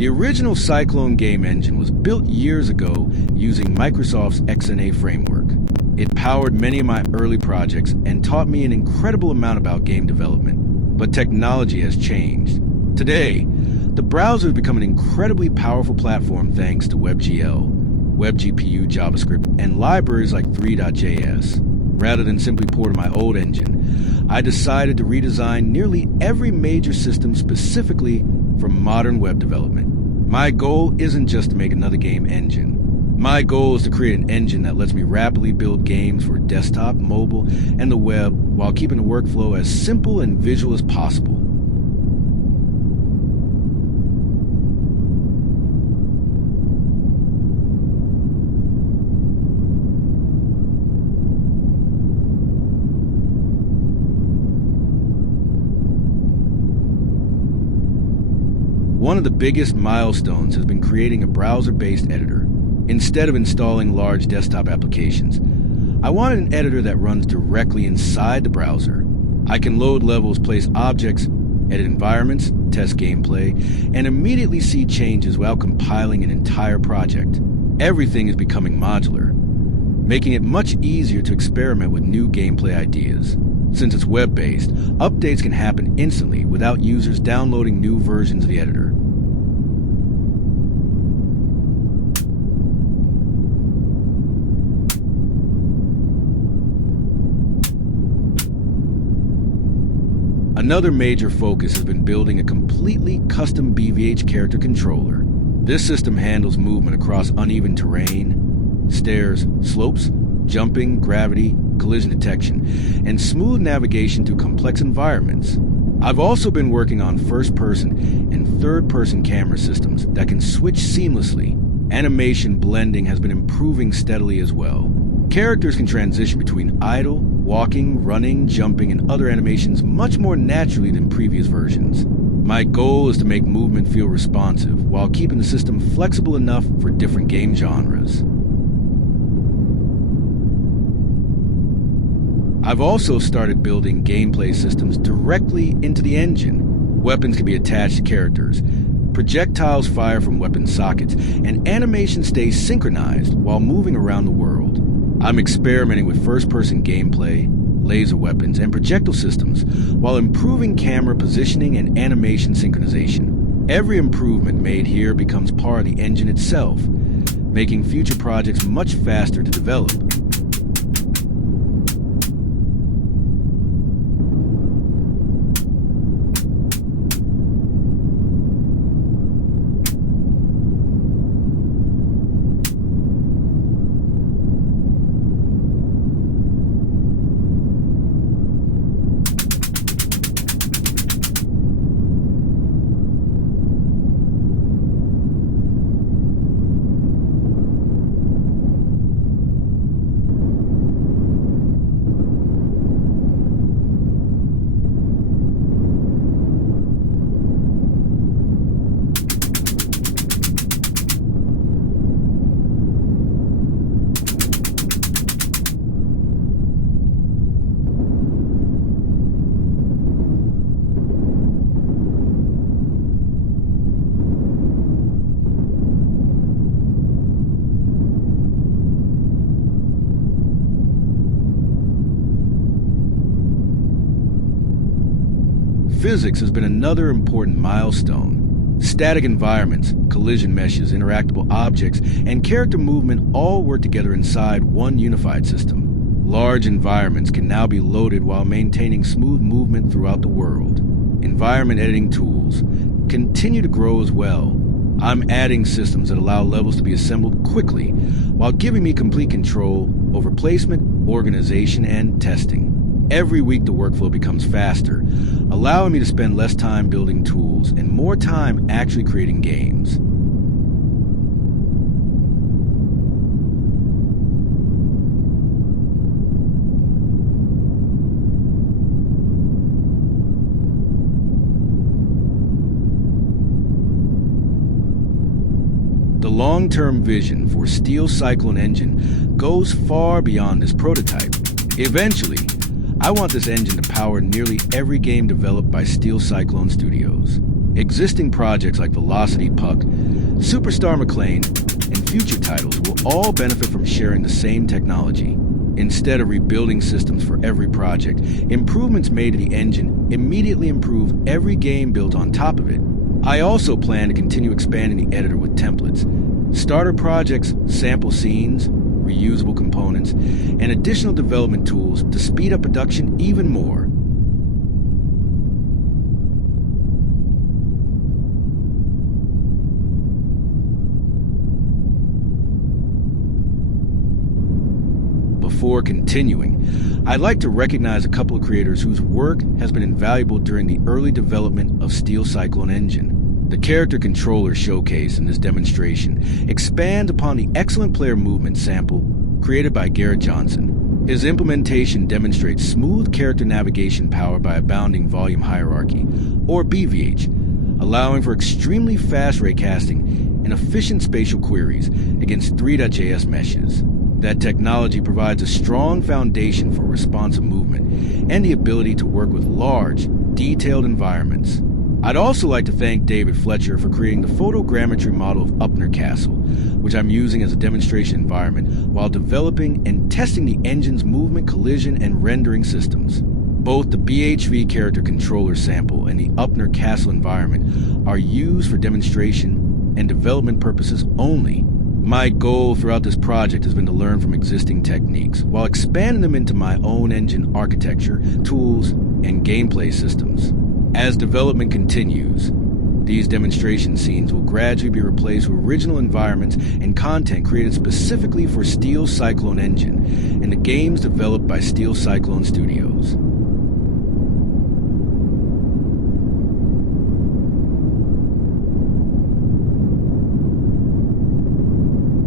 The original Cyclone Game Engine was built years ago using Microsoft's XNA framework. It powered many of my early projects and taught me an incredible amount about game development. But technology has changed. Today, the browser has become an incredibly powerful platform thanks to WebGL, WebGPU JavaScript, and libraries like 3.js. Rather than simply porting my old engine, I decided to redesign nearly every major system specifically for modern web development. My goal isn't just to make another game engine. My goal is to create an engine that lets me rapidly build games for desktop, mobile, and the web while keeping the workflow as simple and visual as possible. One of the biggest milestones has been creating a browser-based editor. Instead of installing large desktop applications, I wanted an editor that runs directly inside the browser. I can load levels, place objects, edit environments, test gameplay, and immediately see changes while compiling an entire project. Everything is becoming modular, making it much easier to experiment with new gameplay ideas. Since it's web-based, updates can happen instantly without users downloading new versions of the editor. Another major focus has been building a completely custom BVH character controller. This system handles movement across uneven terrain, stairs, slopes, jumping, gravity, collision detection, and smooth navigation through complex environments. I've also been working on first-person and third-person camera systems that can switch seamlessly. Animation blending has been improving steadily as well. Characters can transition between idle, walking, running, jumping, and other animations much more naturally than previous versions. My goal is to make movement feel responsive while keeping the system flexible enough for different game genres. I've also started building gameplay systems directly into the engine. Weapons can be attached to characters, projectiles fire from weapon sockets, and animation stays synchronized while moving around the world. I'm experimenting with first-person gameplay, laser weapons, and projectile systems while improving camera positioning and animation synchronization. Every improvement made here becomes part of the engine itself, making future projects much faster to develop. Physics has been another important milestone. Static environments, collision meshes, interactable objects, and character movement all work together inside one unified system. Large environments can now be loaded while maintaining smooth movement throughout the world. Environment editing tools continue to grow as well. I'm adding systems that allow levels to be assembled quickly while giving me complete control over placement, organization, and testing. Every week the workflow becomes faster, allowing me to spend less time building tools and more time actually creating games. The long-term vision for Steel Cyclone Engine goes far beyond this prototype. Eventually, I want this engine to power nearly every game developed by Steel Cyclone Studios. Existing projects like Velocity Puck, Superstar McLean, and future titles will all benefit from sharing the same technology. Instead of rebuilding systems for every project, improvements made to the engine immediately improve every game built on top of it. I also plan to continue expanding the editor with templates, starter projects, sample scenes, reusable components, and additional development tools to speed up production even more. Before continuing, I'd like to recognize a couple of creators whose work has been invaluable during the early development of Steel Cyclone Engine. The character controller showcase in this demonstration expands upon the excellent player movement sample created by Garrett Johnson. His implementation demonstrates smooth character navigation powered by a bounding volume hierarchy, or BVH, allowing for extremely fast raycasting and efficient spatial queries against 3.js meshes. That technology provides a strong foundation for responsive movement and the ability to work with large, detailed environments. I'd also like to thank David Fletcher for creating the photogrammetry model of Upner Castle, which I'm using as a demonstration environment while developing and testing the engine's movement, collision, and rendering systems. Both the BHV character controller sample and the Upner Castle environment are used for demonstration and development purposes only. My goal throughout this project has been to learn from existing techniques while expanding them into my own engine architecture, tools, and gameplay systems. As development continues, these demonstration scenes will gradually be replaced with original environments and content created specifically for Steel Cyclone Engine and the games developed by Steel Cyclone Studios.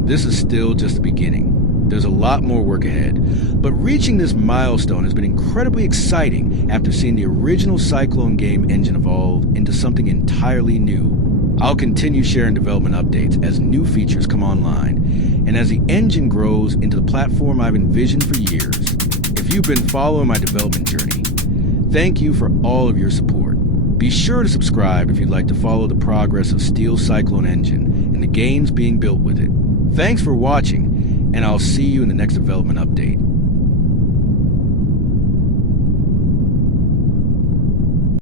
This is still just the beginning. There's a lot more work ahead, but reaching this milestone has been incredibly exciting after seeing the original Cyclone Game Engine evolve into something entirely new. I'll continue sharing development updates as new features come online, and as the engine grows into the platform I've envisioned for years. If you've been following my development journey, thank you for all of your support. Be sure to subscribe if you'd like to follow the progress of Steel Cyclone Engine and the games being built with it. Thanks for watching, and I'll see you in the next development update.